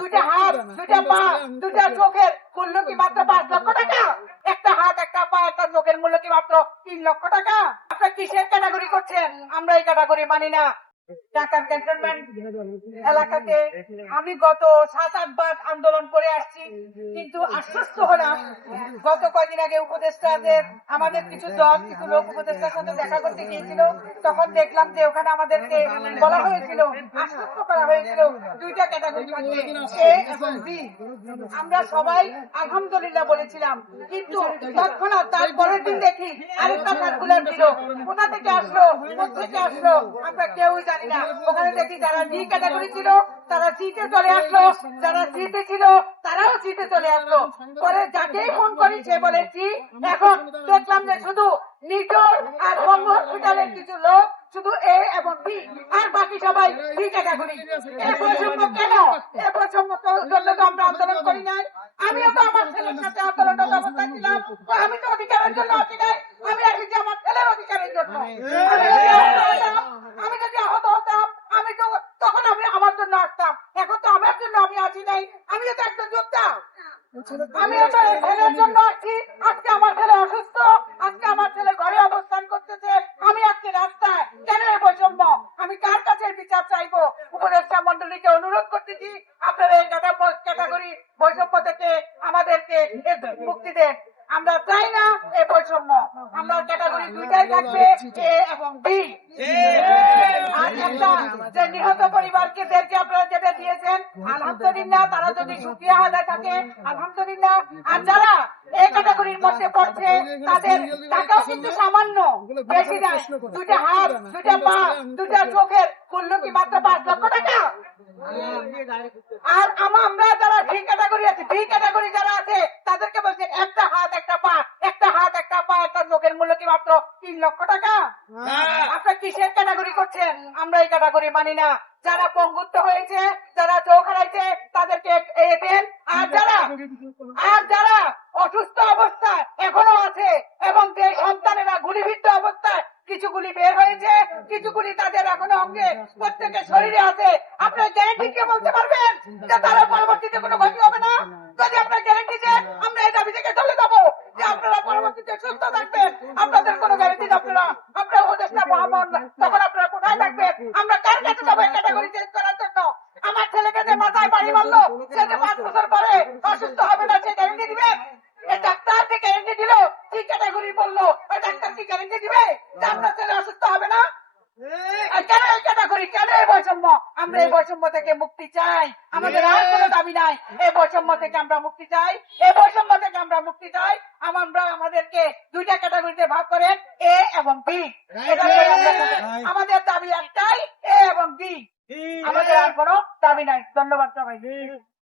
দুটা হাত দুটা পা দুটা চোখের মূল্য কি মাত্র পাঁচ লক্ষ টাকা? একটা হাত একটা পা একটা চোখের মূল্য কি মাত্র তিন লক্ষ টাকা? আপনার কিসের ক্যাটাগরি করছেন? আমরা এই ক্যাটাগরি মানি না। ঢাকার ক্যান্টনমেন্ট এলাকাতে আমি গত সাত আট বার আন্দোলন করে আসছি কিন্তু আশ্বস্ত হলাম গত আগে উপদেষ্টাদের আমাদের কিছু দল কিছু লোক উপদেষ্টার সাথে দেখা করতে গিয়েছিল তখন দেখলাম যে ওখানে আমাদেরকে বলা হয়েছিল আশ্বস্ত করা হয়েছিল দুইটা ক্যাটাগরি এ এবং বি আমরা সবাই আলহামদুলিল্লাহ বলেছিলাম কিন্তু তৎক্ষণাৎ তার পরের দিন দেখি আরেকটা সার্কুলার দিল কোথা থেকে আসলো থেকে আসলো আমরা কেউই জানি না। ওখানে দেখি যারা ডি ক্যাটাগরি ছিল তারা জিতে চলে আসলো। যারা জিতে ছিল তারাও জিতে চলে আসলো। পরে যাকেই ফোন করি সে বলেছি এখন দেখলাম যে শুধু নিটোর আর বঙ্গ হসপিটালের কিছু লোক শুধু এ এবং বি। আর বাকি সবাই বি ক্যাটাগরি এ বৈষম্য কেন? এ তো জন্য তো আমরা আন্দোলন করি নাই। আমিও তো আমার ছেলের সাথে আন্দোলনরত অবস্থায় ছিলাম। আমি তো অধিকারের জন্য আসি নাই। আমি আসিছি আমার ছেলের অধিকারের জন্য আমি যদি আহত হতাম, আমি যদি আহত হতাম আমি তো তখন আমি আমার জন্য আসতাম এখন তো আমার জন্য আমি আসি আমিও তো একজন যোদ্ধা আমিও তো এই ছেলের জন্য আসছি আজকে আমার ছেলে অসুস্থ আজকে আমার ছেলে ঘরে অবস্থান করতেছে আমি আজকে রাস্তায় কেন বৈষম্য আমি কার কাছে বিচার চাইব? উপদেষ্টা মন্ডলীকে অনুরোধ করতেছি আপনারা এই ক্যাটাগরি বৈষম্য থেকে আমাদেরকে মুক্তি দেন। আমরা চাই না এই বৈষম্য। আমরা ক্যাটাগরি দুইটাই থাকবে এ এবং বি। আর একটা যে নিহত পরিবারকে দেরকে আপনারা যেটা দিয়েছেন আলহামদুলিল্লাহ তারা যদি সুখিয়া হাজার থাকে আলহামদুলিল্লাহ। আর যারা এই ক্যাটাগরির মধ্যে পড়ছে তাদের টাকাও কিন্তু সামান্য বেশি না। দুটা হাত দুটা পা দুটা চোখের মূল্য কি মাত্র পাঁচ লক্ষ টাকা? আর আমরা যারা ভি ক্যাটাগরি আছে ভি ক্যাটাগরি যারা আছে তাদেরকে বলছেন একটা হাত একটা পা একটা হাত একটা পা একটা চোখের মূল্য কি মাত্র তিন লক্ষ টাকা? আপনার কিসের ক্যাটাগরি করছেন? আমরা এই ক্যাটাগরি মানি না। যারা পঙ্গুত্ব হয়েছে যারা চোখ হারাইছে দেন আর যারা অসুস্থ অবস্থায় এখনও আছে এবং যে সন্তানেরা গুলিবিদ্ধ অবস্থায় কিছু গুলি বের হয়েছে কিছু গুলি তাদের এখনও অঙ্গে প্রত্যেকের শরীরে আছে, আপনার গ্যারেন্টি কে বলতে পারবেন যে তারা পরবর্তীতে কোনো ক্ষতি হবে না? যদি আপনার গ্যারেন্টি দেন, আমরা এই দাবি থেকে চলে যাব যে আপনারা পরবর্তীতে সুস্থ থাকবেন। আপনাদের কোনো গ্যারেন্টি আপনার উপদেষ্টা মহামন তখন আপনারা কোথায় থাকবেন? আমরা কার কাছে যাব ক্যাটাগরি চেঞ্জ করার জন্য? আমার ছেলেকে যে মাথায় বাড়ি মারলো সে যে পাঁচ বছর পরে অসুস্থ হবে না সে গ্যারেন্টি দিবে এই ডাক্তার যে গ্যারেন্টি দিল কি বলল ওই ডাক্তার কি গ্যারেন্টি দিবে? আপনার ছেলে অসুস্থ হবে না? কেন এই ক্যাটাগরি কেন এই বৈষম্য? আমরা এই বৈষম্য থেকে মুক্তি চাই। আমাদের আর কোনো দাবি নাই। এই বৈষম্য থেকে আমরা মুক্তি চাই। এই বৈষম্য থেকে আমরা মুক্তি চাই। আমরা আমাদেরকে দুইটা ক্যাটাগরিতে ভাগ করেন এ এবং বি। আমাদের দাবি একটাই এ এবং বি। আমাদের আর কোনো দাবি নাই। ধন্যবাদ সবাই